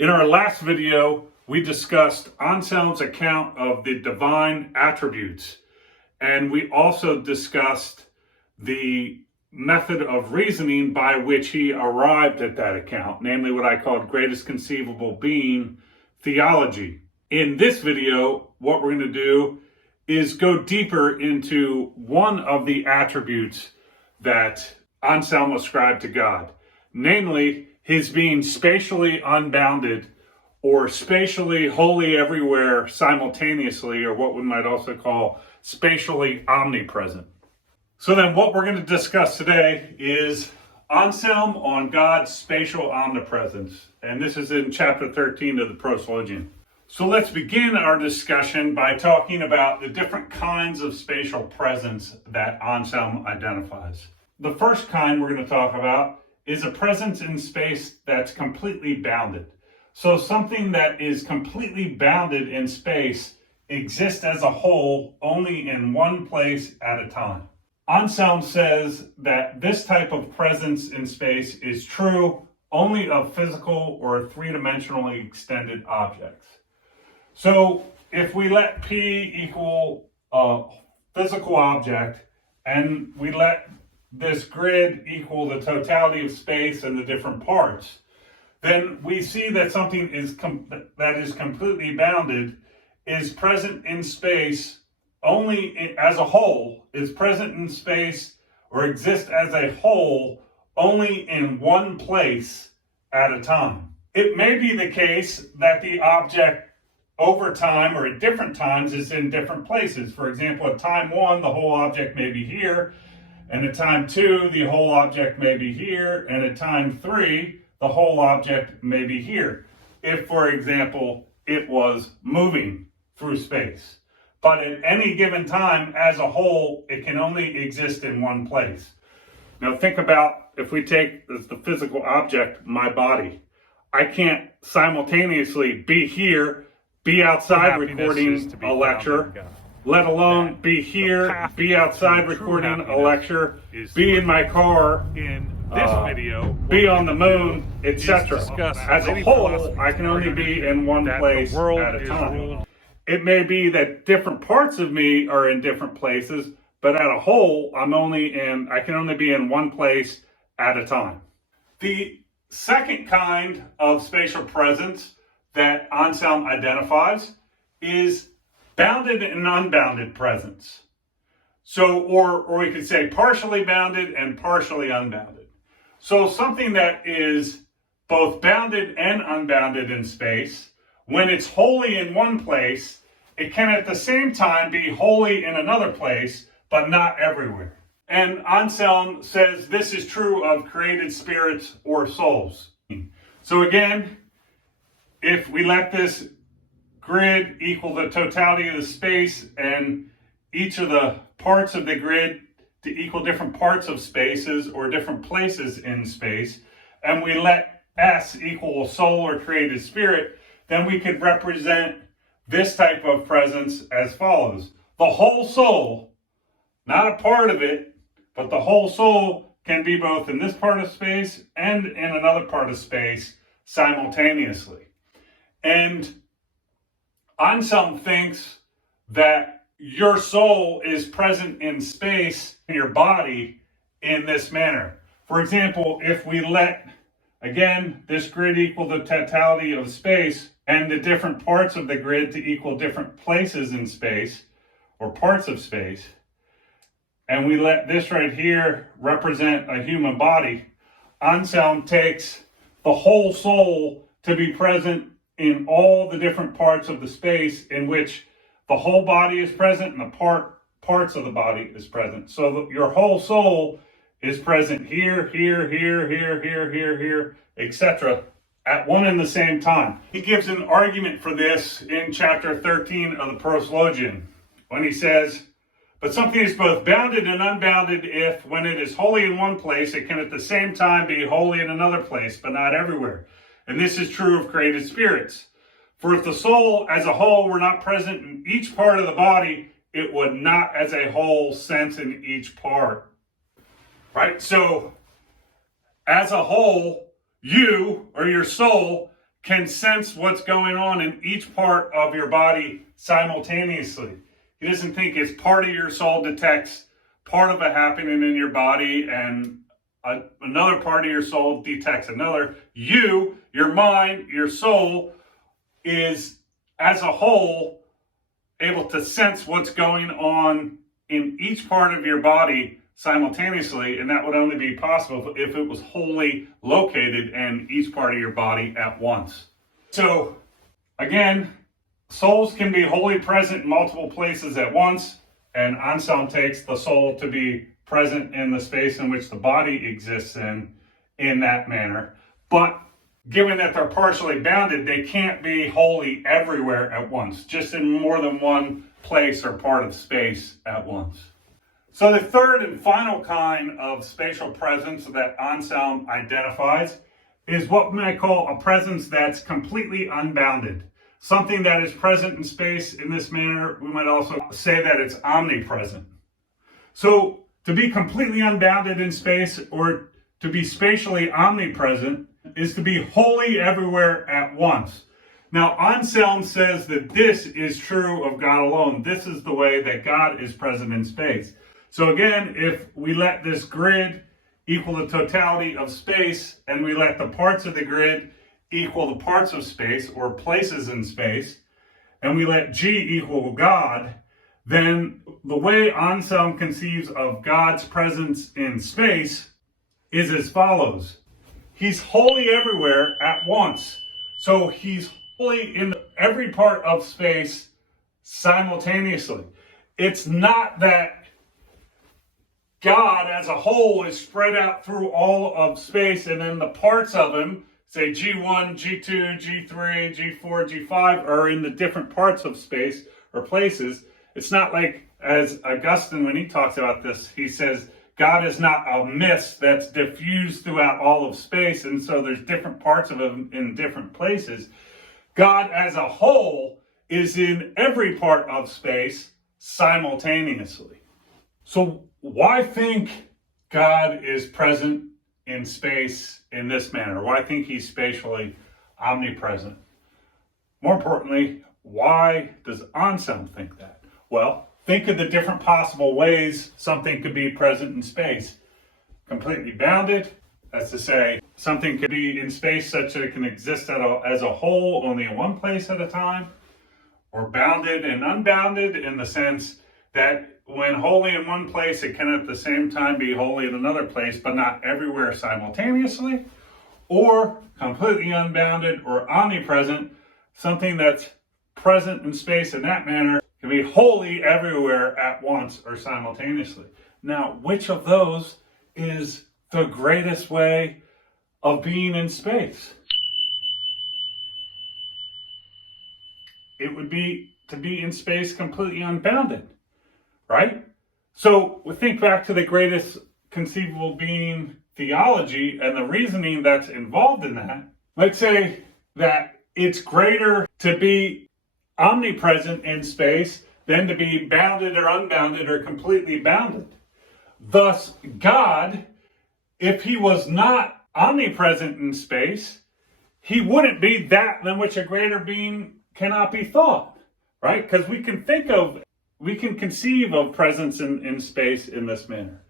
In our last video, we discussed Anselm's account of the divine attributes, and we also discussed the method of reasoning by which he arrived at that account, namely what I called greatest conceivable being theology. In this video, what we're going to do is go deeper into one of the attributes that Anselm ascribed to God, namely his being spatially unbounded or spatially wholly everywhere simultaneously, or what we might also call spatially omnipresent. So then what we're going to discuss today is Anselm on God's spatial omnipresence. And this is in chapter 13 of the Proslogion. So let's begin our discussion by talking about the different kinds of spatial presence that Anselm identifies. The first kind we're going to talk about is a presence in space that's completely bounded. So something that is completely bounded in space exists as a whole only in one place at a time. Anselm says that this type of presence in space is true only of physical or three-dimensionally extended objects. So if we let P equal a physical object and we let this grid equal the totality of space and the different parts, then we see that something that is completely bounded is present in space only as a whole, is present in space or exists as a whole only in one place at a time. It may be the case that the object over time or at different times is in different places. For example, at time 1, the whole object may be here, and at time 2, the whole object may be here, and at time 3, the whole object may be here. If, for example, it was moving through space. But at any given time, as a whole, it can only exist in one place. Now think about, if we take as the physical object, my body. I can't simultaneously be here, be outside recording a lecture, let alone be here, be outside recording a lecture, be in my car, in this video, be on the moon, etc. As a whole, I can only be in one place at a time. It may be that different parts of me are in different places, but at a whole, I can only be in one place at a time. The second kind of spatial presence that Anselm identifies is bounded and unbounded presence. So, or we could say partially bounded and partially unbounded. So something that is both bounded and unbounded in space, when it's wholly in one place, it can at the same time be wholly in another place, but not everywhere. And Anselm says this is true of created spirits or souls. So again, if we let this grid equal the totality of the space and each of the parts of the grid to equal different parts of spaces or different places in space, and we let S equal a soul or created spirit, then we could represent this type of presence as follows. The whole soul, not a part of it, but the whole soul can be both in this part of space and in another part of space simultaneously. And Anselm thinks that your soul is present in space in your body in this manner. For example, if we let, again, this grid equal the totality of space and the different parts of the grid to equal different places in space or parts of space, and we let this right here represent a human body, Anselm takes the whole soul to be present in all the different parts of the space in which the whole body is present and the parts of the body is present. So your whole soul is present here, here, here, here, here, here, here, etc. at one and the same time. He gives an argument for this in chapter 13 of the Proslogion when he says, but something is both bounded and unbounded if, when it is wholly in one place, it can at the same time be wholly in another place, but not everywhere. And this is true of created spirits. For if the soul as a whole were not present in each part of the body, it would not as a whole sense in each part. Right? So, as a whole, you or your soul can sense what's going on in each part of your body simultaneously. He doesn't think it's part of your soul detects part of it happening in your body and another part of your soul detects another. You, your mind, your soul is as a whole able to sense what's going on in each part of your body simultaneously, and that would only be possible if it was wholly located in each part of your body at once. So again, souls can be wholly present in multiple places at once, and Anselm takes the soul to be present in the space in which the body exists in that manner. But given that they're partially bounded, they can't be wholly everywhere at once, just in more than one place or part of space at once. So the third and final kind of spatial presence that Anselm identifies is what we might call a presence that's completely unbounded. Something that is present in space in this manner, we might also say that it's omnipresent. So to be completely unbounded in space, or to be spatially omnipresent, is to be wholly everywhere at once. Now, Anselm says that this is true of God alone. This is the way that God is present in space. So again, if we let this grid equal the totality of space, and we let the parts of the grid equal the parts of space, or places in space, and we let G equal God, then the way Anselm conceives of God's presence in space is as follows. He's wholly everywhere at once. So he's wholly in every part of space simultaneously. It's not that God as a whole is spread out through all of space, and then the parts of him, say G1, G2, G3, G4, G5, are in the different parts of space or places. It's not like, as Augustine, when he talks about this, he says, God is not a mist that's diffused throughout all of space, and so there's different parts of him in different places. God as a whole is in every part of space simultaneously. So why think God is present in space in this manner? Why think he's spatially omnipresent? More importantly, why does Anselm think that? Well, think of the different possible ways something could be present in space. Completely bounded, that's to say, something could be in space such that it can exist as a whole, only in one place at a time, or bounded and unbounded in the sense that when wholly in one place, it can at the same time be wholly in another place, but not everywhere simultaneously, or completely unbounded or omnipresent, something that's present in space in that manner can be wholly everywhere at once or simultaneously. Now, which of those is the greatest way of being in space? It would be to be in space completely unbounded, right? So we think back to the greatest conceivable being theology and the reasoning that's involved in that. Let's say that it's greater to be omnipresent in space than to be bounded or unbounded or completely bounded. Thus, God, if he was not omnipresent in space, he wouldn't be that than which a greater being cannot be thought, right? Because we can conceive of presence in space in this manner.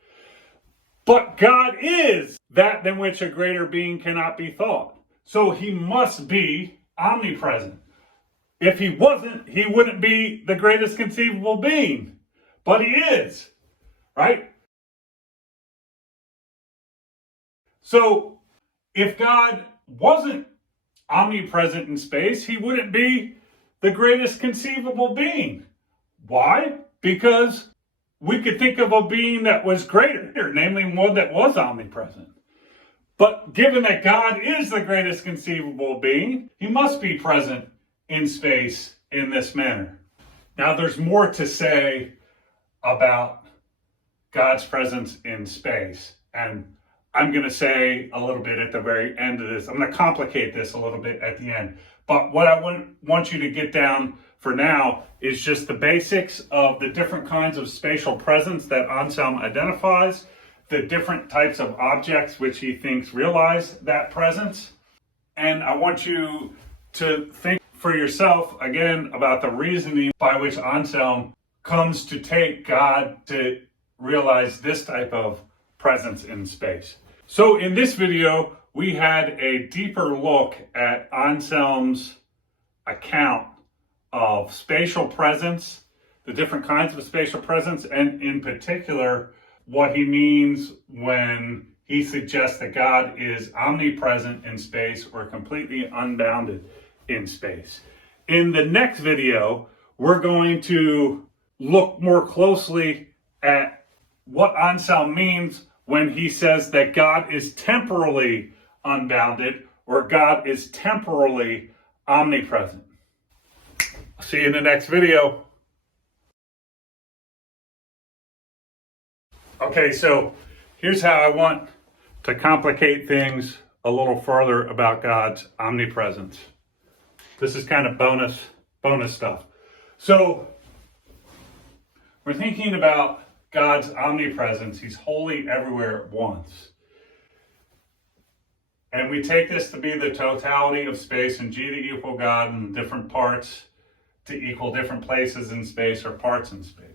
But God is that than which a greater being cannot be thought. So he must be omnipresent. If he wasn't, he wouldn't be the greatest conceivable being. But he is, right? So if God wasn't omnipresent in space, he wouldn't be the greatest conceivable being. Why? Because we could think of a being that was greater, namely one that was omnipresent. But given that God is the greatest conceivable being, he must be present in space in this manner. Now, there's more to say about God's presence in space, and I'm going to say a little bit at the very end of this. I'm going to complicate this a little bit at the end. But what I want you to get down for now is just the basics of the different kinds of spatial presence that Anselm identifies, the different types of objects which he thinks realize that presence, And I want you to think for yourself again about the reasoning by which Anselm comes to take God to realize this type of presence in space. So in this video, we had a deeper look at Anselm's account of spatial presence, the different kinds of spatial presence, and in particular, what he means when he suggests that God is omnipresent in space or completely unbounded in space. In the next video, we're going to look more closely at what Anselm means when he says that God is temporally unbounded or God is temporally omnipresent. See you in the next video. Okay, so here's how I want to complicate things a little further about God's omnipresence. This is kind of bonus stuff. So we're thinking about God's omnipresence. He's wholly everywhere at once. And we take this to be the totality of space, and G to equal God, and different parts to equal different places in space or parts in space.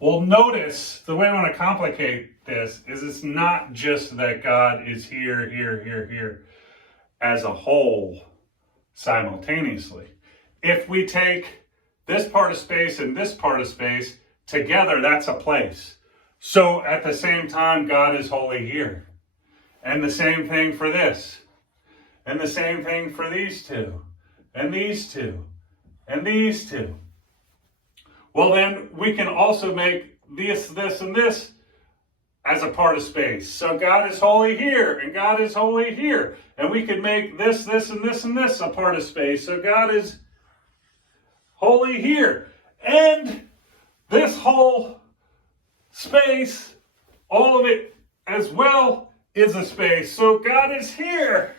Well, notice the way I want to complicate this is it's not just that God is here as a whole simultaneously. If we take this part of space and this part of space together, that's a place. So at the same time, God is wholly here. And the same thing for this. And the same thing for these two. And these two. And these two. Well, then we can also make this, and this as a part of space. So God is wholly here, and God is wholly here. And we could make this, and this, and this a part of space. So God is wholly here. And this whole space, all of it as well, is a space. So God is here.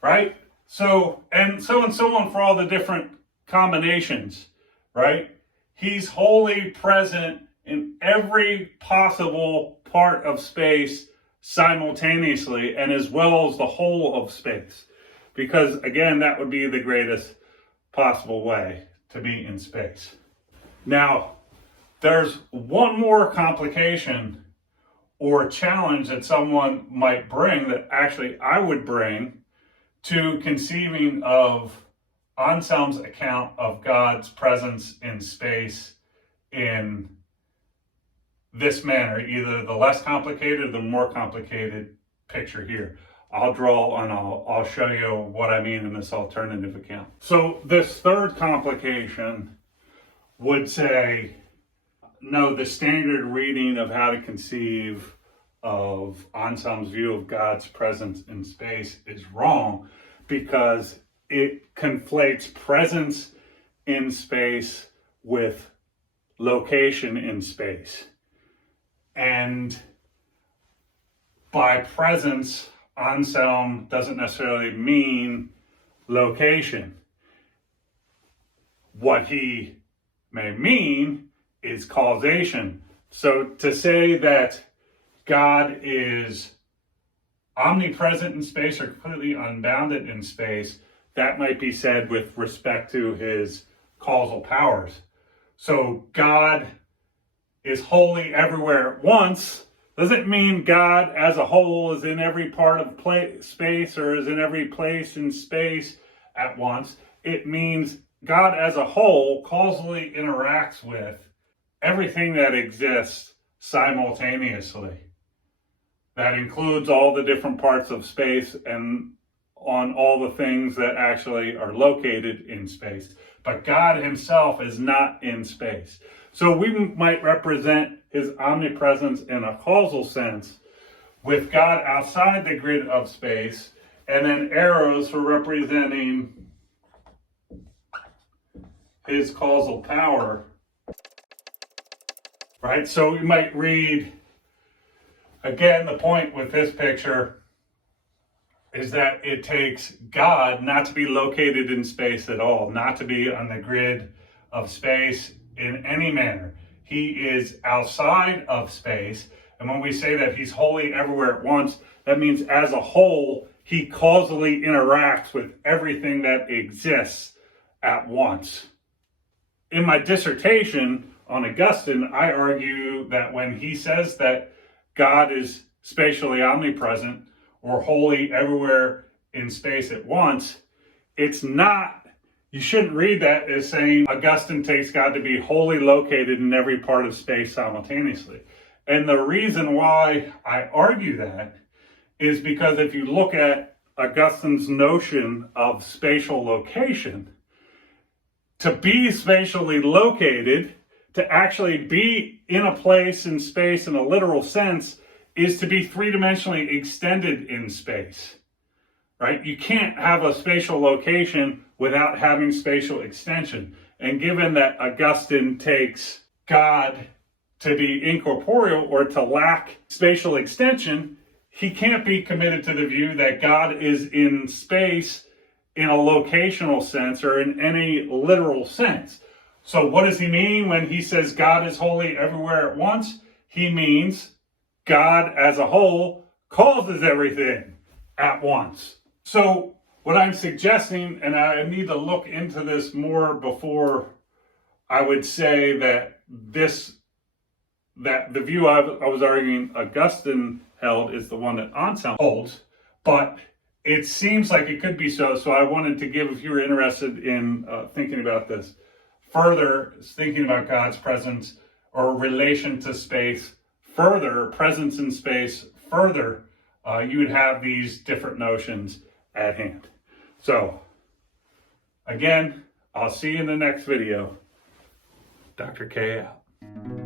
Right? So and so on for all the different combinations. Right? He's wholly present in every possible part of space simultaneously, and as well as the whole of space. Because again, that would be the greatest possible way to be in space. Now, there's one more complication or challenge that someone might bring, that actually I would bring, to conceiving of Anselm's account of God's presence in space in this manner, either the less complicated or the more complicated picture here. I'll draw and I'll show you what I mean in this alternative account. So this third complication would say, no, the standard reading of how to conceive of Anselm's view of God's presence in space is wrong, because it conflates presence in space with location in space. And by presence, Anselm doesn't necessarily mean location. What he may mean is causation. So to say that God is omnipresent in space or completely unbounded in space, that might be said with respect to his causal powers. So God is wholly everywhere at once doesn't mean God as a whole is in every part of space or is in every place in space at once. It means God as a whole causally interacts with everything that exists simultaneously. That includes all the different parts of space and on all the things that actually are located in space. But God himself is not in space. So we might represent his omnipresence in a causal sense with God outside the grid of space, and then arrows for representing his causal power. Right? So we might read, again, the point with this picture is that it takes God not to be located in space at all, not to be on the grid of space in any manner. He is outside of space. And when we say that he's wholly everywhere at once, that means as a whole, he causally interacts with everything that exists at once. In my dissertation on Augustine, I argue that when he says that God is spatially omnipresent or wholly everywhere in space at once, it's not, you shouldn't read that as saying Augustine takes God to be wholly located in every part of space simultaneously. And the reason why I argue that is because if you look at Augustine's notion of spatial location, to be spatially located, to actually be in a place in space in a literal sense, is to be three-dimensionally extended in space, right? You can't have a spatial location without having spatial extension. And given that Augustine takes God to be incorporeal or to lack spatial extension, he can't be committed to the view that God is in space in a locational sense or in any literal sense. So what does he mean when he says God is wholly everywhere at once? He means God as a whole causes everything at once. So what I'm suggesting, and I need to look into this more before I would say that the view I was arguing Augustine held is the one that Anselm holds, but it seems like it could be so. So I wanted to give, if you were interested in thinking about this further, thinking about God's presence or relation to space further, presence in space further, you would have these different notions at hand. So again, I'll see you in the next video. Dr. K out.